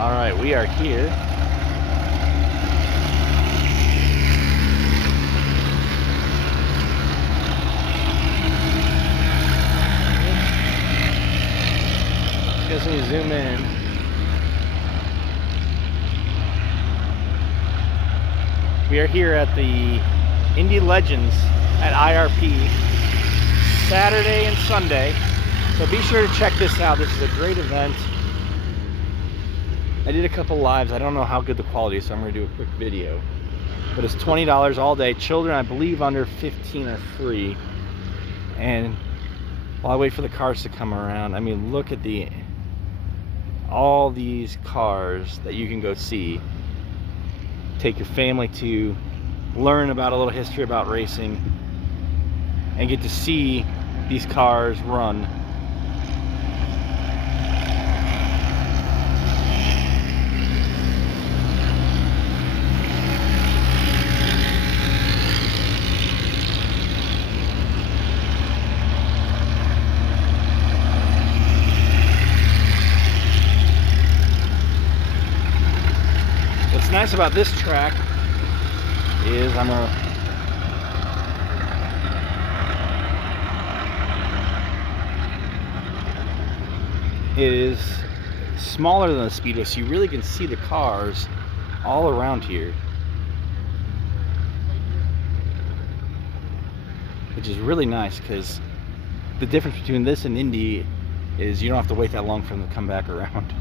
All right, we are here. Guess when you zoom in, we are here at the Indy Legends at IRP Saturday and Sunday. So be sure to check this out. This is a great event. I did a couple lives. I don't know how good the quality is, so I'm going to do a quick video. But it's $20 all day. Children, I believe, under 15 are free. And while I wait for the cars to come around, I mean, look at all these cars that you can go see. Take your family to learn about a little history about racing and get to see these cars run. What's nice about this track is it is smaller than the speedway, so you really can see the cars all around here, which is really nice, because the difference between this and Indy is you don't have to wait that long for them to come back around.